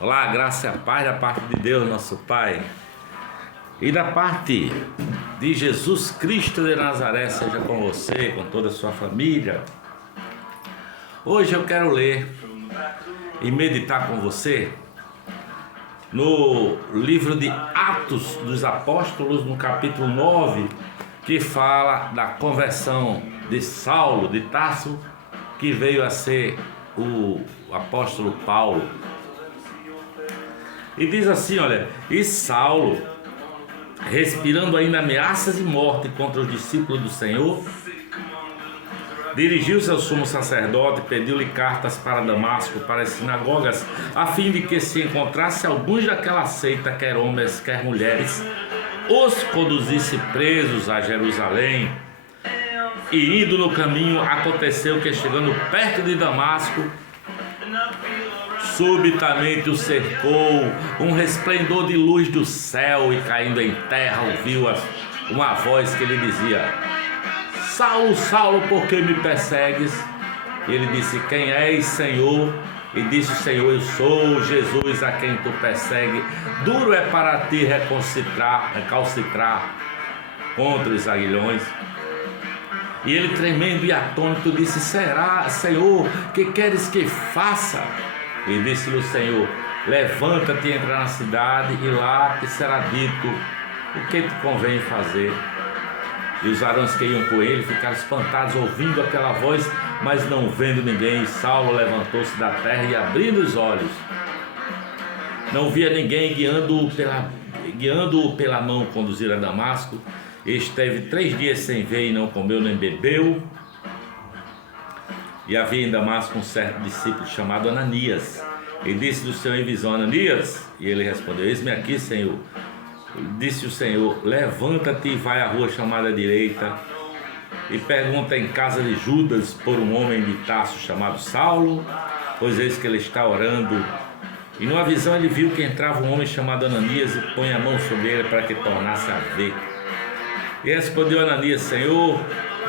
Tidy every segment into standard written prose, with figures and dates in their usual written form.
Olá, graça e a paz da parte de Deus, nosso Pai, e da parte de Jesus Cristo de Nazaré, seja com você, com toda a sua família. Hoje eu quero ler e meditar com você no livro de Atos dos Apóstolos, no capítulo 9, que fala da conversão de Saulo de Tarso, que veio a ser o apóstolo Paulo. E diz assim, olha: e Saulo, respirando ainda ameaças de morte contra os discípulos do Senhor, dirigiu-se ao sumo sacerdote e pediu-lhe cartas para Damasco, para as sinagogas, a fim de que se encontrasse alguns daquela seita, quer homens, quer mulheres, os conduzisse presos a Jerusalém. E indo no caminho, aconteceu que, chegando perto de Damasco, subitamente o cercou um resplendor de luz do céu, e caindo em terra ouviu uma voz que lhe dizia: Saulo, Saulo, por que me persegues? E ele disse: quem és, Senhor? E disse o Senhor: eu sou Jesus a quem tu persegue. Duro é para ti recalcitrar contra os aguilhões. E ele, tremendo e atônito, disse: será, Senhor, que queres que faça? E disse-lhe o Senhor: levanta-te e entra na cidade, e lá te será dito o que te convém fazer. E os varões que iam com ele ficaram espantados, ouvindo aquela voz, mas não vendo ninguém. E Saulo levantou-se da terra e, abrindo os olhos, não via ninguém, guiando-o pela mão, conduzir a Damasco. Esteve 3 dias sem ver, e não comeu nem bebeu. E havia em Damasco um certo discípulo chamado Ananias. E disse do Senhor em visão: Ananias? E ele respondeu: eis-me aqui, Senhor. Disse o Senhor: levanta-te e vai à rua chamada direita, e pergunta em casa de Judas por um homem de Tarso chamado Saulo, pois eis que ele está orando. E numa visão ele viu que entrava um homem chamado Ananias, e põe a mão sobre ele para que tornasse a ver. E respondeu Ananias: Senhor,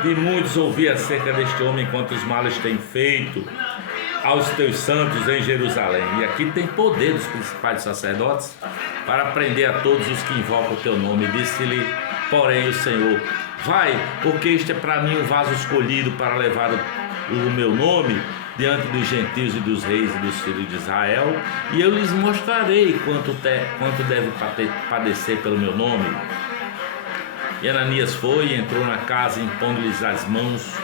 de muitos ouvi acerca deste homem quantos males tem feito aos teus santos em Jerusalém. E aqui tem poder dos principais sacerdotes para prender a todos os que invocam o teu nome. Disse-lhe, porém, o Senhor: vai, porque este é para mim um vaso escolhido para levar o meu nome diante dos gentios e dos reis e dos filhos de Israel, e eu lhes mostrarei quanto deve padecer pelo meu nome. E Ananias foi e entrou na casa, impondo-lhes as mãos.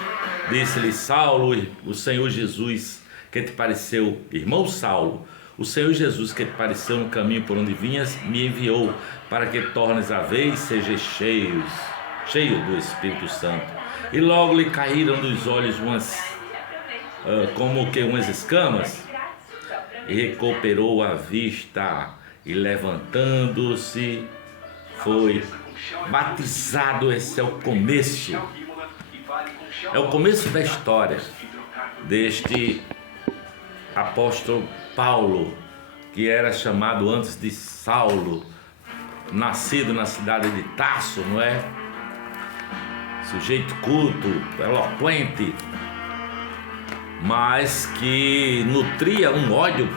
Disse-lhe: Saulo, o Senhor Jesus, que te pareceu, irmão Saulo, o Senhor Jesus que te pareceu no caminho por onde vinhas, me enviou para que tornes a ver e sejas cheio do Espírito Santo. E logo lhe caíram dos olhos como que umas escamas, e recuperou a vista, e levantando-se, foi batizado. Esse é o começo da história deste apóstolo Paulo, que era chamado antes de Saulo, nascido na cidade de Tarso, não é? Sujeito culto, eloquente, mas que nutria um ódio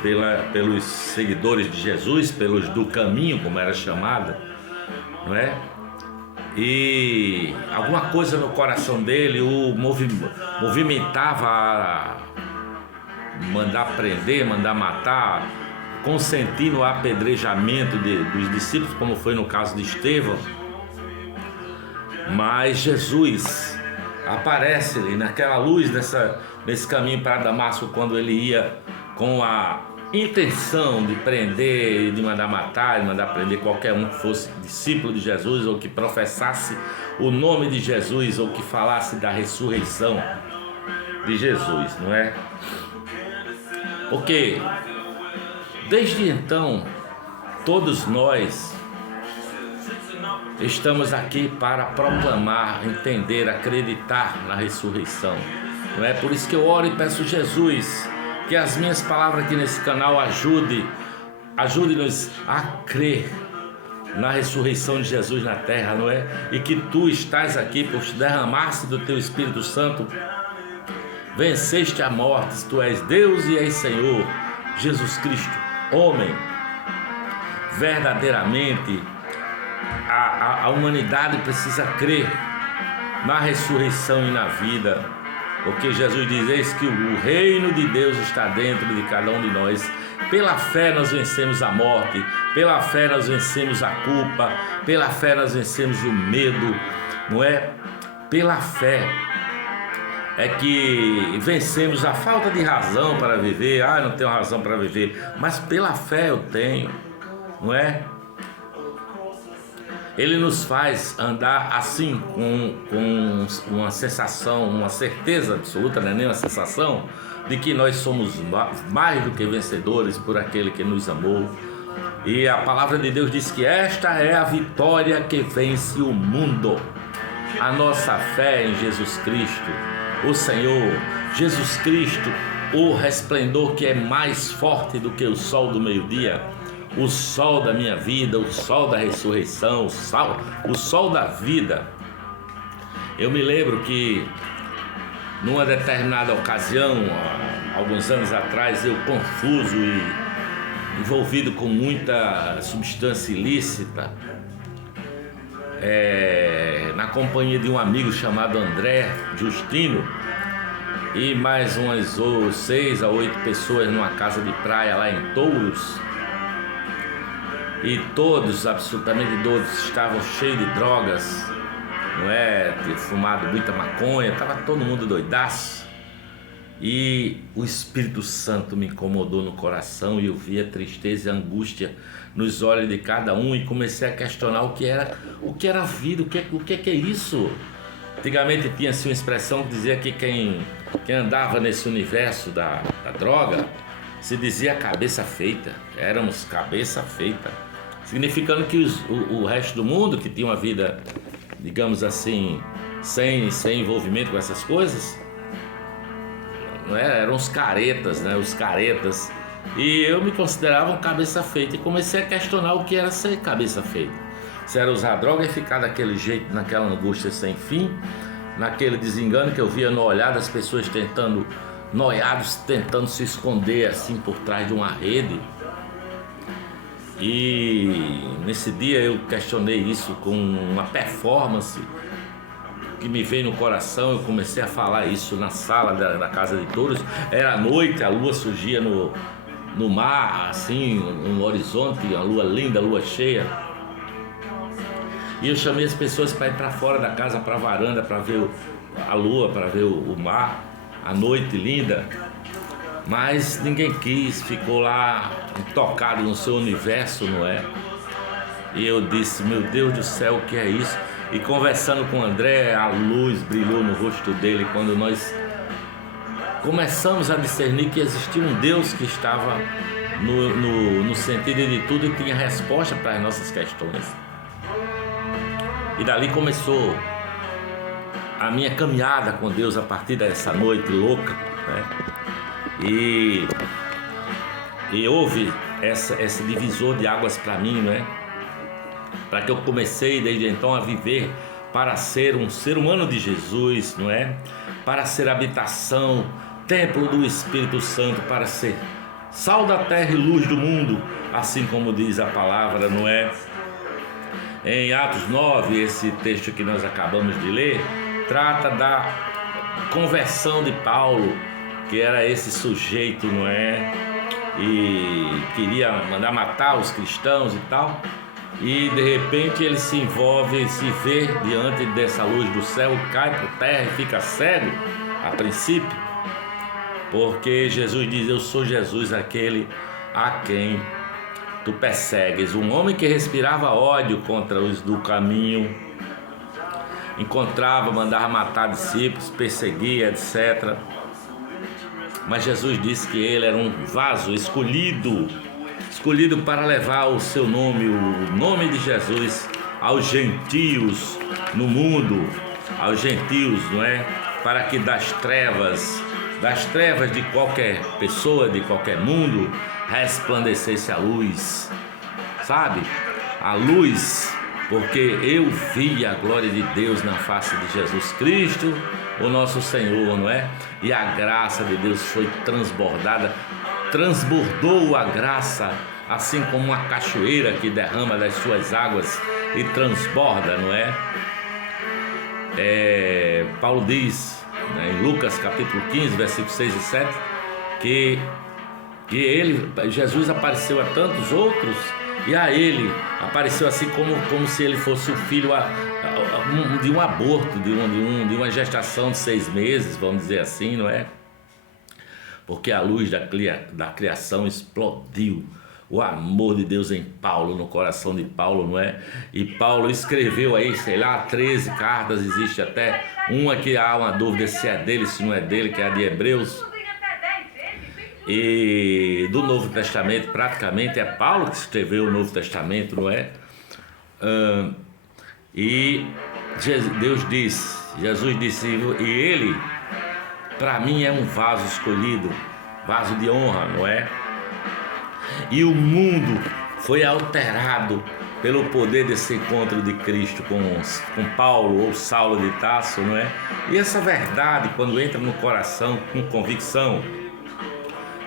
pelos seguidores de Jesus, pelos do caminho, como era chamado, não é? E alguma coisa no coração dele o movimentava a mandar prender, mandar matar, consentir no apedrejamento dos discípulos, como foi no caso de Estevão. Mas Jesus aparece-lhe naquela luz, nesse caminho para Damasco, quando ele ia com a intenção de prender, de mandar matar, de mandar prender qualquer um que fosse discípulo de Jesus, ou que professasse o nome de Jesus, ou que falasse da ressurreição de Jesus, não é? Porque desde então todos nós estamos aqui para proclamar, entender, acreditar na ressurreição, não é? Por isso que eu oro e peço a Jesus que as minhas palavras aqui nesse canal ajude-nos a crer na ressurreição de Jesus na terra, não é? E que tu estás aqui por derramar-se do teu Espírito Santo venceste a morte, tu és Deus e és Senhor, Jesus Cristo, homem. Verdadeiramente, a humanidade precisa crer na ressurreição e na vida, porque Jesus diz: eis que o reino de Deus está dentro de cada um de nós. Pela fé nós vencemos a morte, pela fé nós vencemos a culpa, pela fé nós vencemos o medo, não é? Pela fé é que vencemos a falta de razão para viver. Não tenho razão para viver, mas pela fé eu tenho, não é? Ele nos faz andar assim, com uma sensação, uma certeza absoluta, não é nem uma sensação, de que nós somos mais do que vencedores por aquele que nos amou. E a palavra de Deus diz que esta é a vitória que vence o mundo. A nossa fé em Jesus Cristo, o Senhor, Jesus Cristo, o resplendor que é mais forte do que o sol do meio-dia, o sol da minha vida, o sol da ressurreição, o sol da vida. Eu me lembro que numa determinada ocasião, alguns anos atrás, eu confuso e envolvido com muita substância ilícita, na companhia de um amigo chamado André Justino, e mais umas 6 a 8 pessoas numa casa de praia lá em Touros, e todos, absolutamente todos, estavam cheios de drogas, não é? Tinha fumado muita maconha, estava todo mundo doidaço. E o Espírito Santo me incomodou no coração e eu vi a tristeza e a angústia nos olhos de cada um e comecei a questionar o que era a vida, o que é isso. Antigamente tinha-se uma expressão que dizia que quem andava nesse universo da droga se dizia cabeça feita. Éramos cabeça feita, significando que o resto do mundo, que tinha uma vida, digamos assim, sem envolvimento com essas coisas, não é? Eram os caretas, né? Os caretas. E eu me considerava um cabeça feita e comecei a questionar o que era ser cabeça feita. Se era usar droga e ficar daquele jeito, naquela angústia sem fim, naquele desengano que eu via no olhar das pessoas noiados, tentando se esconder assim por trás de uma rede. E nesse dia eu questionei isso com uma performance que me veio no coração. Eu comecei a falar isso na sala da casa de touros. Era noite, a lua surgia no mar, assim, no horizonte, a lua linda, a lua cheia. E eu chamei as pessoas para ir para fora da casa, para a varanda, para ver a lua, para ver o mar, a noite linda. Mas ninguém quis, ficou lá tocado no seu universo, não é? E eu disse: meu Deus do céu, o que é isso? E conversando com o André, a luz brilhou no rosto dele quando nós começamos a discernir que existia um Deus que estava no sentido de tudo e tinha resposta para as nossas questões. E dali começou a minha caminhada com Deus a partir dessa noite louca, né? E houve esse divisor de águas para mim, né? Para que eu comecei desde então a viver para ser um ser humano de Jesus, não é? Para ser habitação, templo do Espírito Santo, para ser sal da terra e luz do mundo, assim como diz a palavra, não é? Em Atos 9, esse texto que nós acabamos de ler, trata da conversão de Paulo, que era esse sujeito, não é? E queria mandar matar os cristãos e tal. E de repente ele se envolve, se vê diante dessa luz do céu, cai por terra e fica cego a princípio, porque Jesus diz: eu sou Jesus, aquele a quem tu persegues. Um homem que respirava ódio contra os do caminho, encontrava, mandava matar discípulos, perseguia, etc. Mas Jesus disse que ele era um vaso escolhido para levar o seu nome, o nome de Jesus, aos gentios no mundo, aos gentios, não é? Para que das trevas de qualquer pessoa, de qualquer mundo, resplandecesse a luz, sabe? A luz porque eu vi a glória de Deus na face de Jesus Cristo, o nosso Senhor, não é? E a graça de Deus foi transbordada, transbordou a graça, assim como uma cachoeira que derrama das suas águas e transborda, não é? Paulo diz, né, em Lucas capítulo 15, versículos 6 e 7, que Jesus apareceu a tantos outros, e a ele apareceu assim como se ele fosse o filho de um aborto, de uma gestação de 6 meses, vamos dizer assim, não é? Porque a luz da criação explodiu, o amor de Deus em Paulo, no coração de Paulo, não é? E Paulo escreveu aí, sei lá, 13 cartas, existe até uma que há uma dúvida se é dele, se não é dele, que é a de Hebreus. E do Novo Testamento, praticamente é Paulo que escreveu o Novo Testamento, não é? E Jesus disse, e ele, para mim, é um vaso escolhido, vaso de honra, não é? E o mundo foi alterado pelo poder desse encontro de Cristo com Paulo ou Saulo de Tarso, não é? E essa verdade, quando entra no coração com convicção,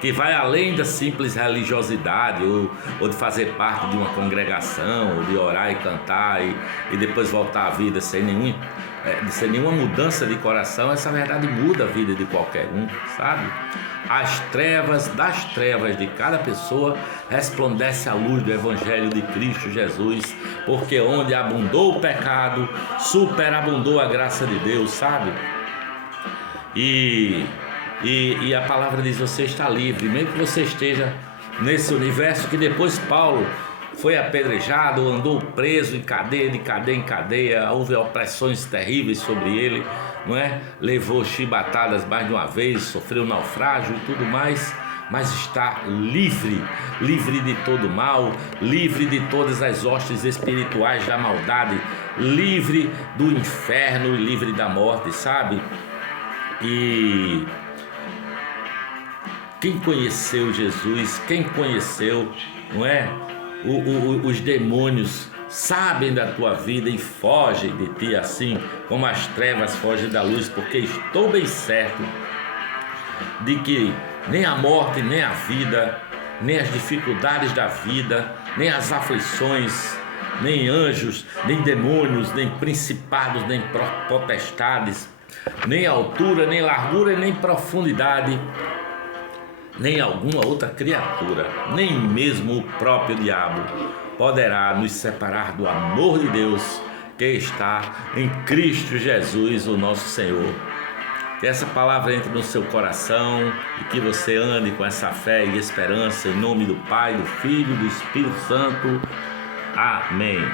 que vai além da simples religiosidade ou de fazer parte de uma congregação, ou de orar e cantar e depois voltar à vida sem nenhuma mudança de coração, essa verdade muda a vida de qualquer um, sabe? Das trevas de cada pessoa resplandece a luz do Evangelho de Cristo Jesus, porque onde abundou o pecado, superabundou a graça de Deus, sabe? E a palavra diz, você está livre, mesmo que você esteja nesse universo que depois Paulo foi apedrejado, andou preso em cadeia, de cadeia em cadeia, houve opressões terríveis sobre ele, não é? Levou chibatadas mais de uma vez, sofreu naufrágio e tudo mais, mas está livre de todo mal, livre de todas as hostes espirituais da maldade, livre do inferno e livre da morte, sabe? E quem conheceu Jesus, quem conheceu, não é? Os demônios sabem da tua vida e fogem de ti, assim como as trevas fogem da luz, porque estou bem certo de que nem a morte, nem a vida, nem as dificuldades da vida, nem as aflições, nem anjos, nem demônios, nem principados, nem potestades, nem altura, nem largura, nem profundidade, nem alguma outra criatura, nem mesmo o próprio diabo poderá nos separar do amor de Deus que está em Cristo Jesus, o nosso Senhor. Que essa palavra entre no seu coração e que você ande com essa fé e esperança em nome do Pai, do Filho e do Espírito Santo. Amém.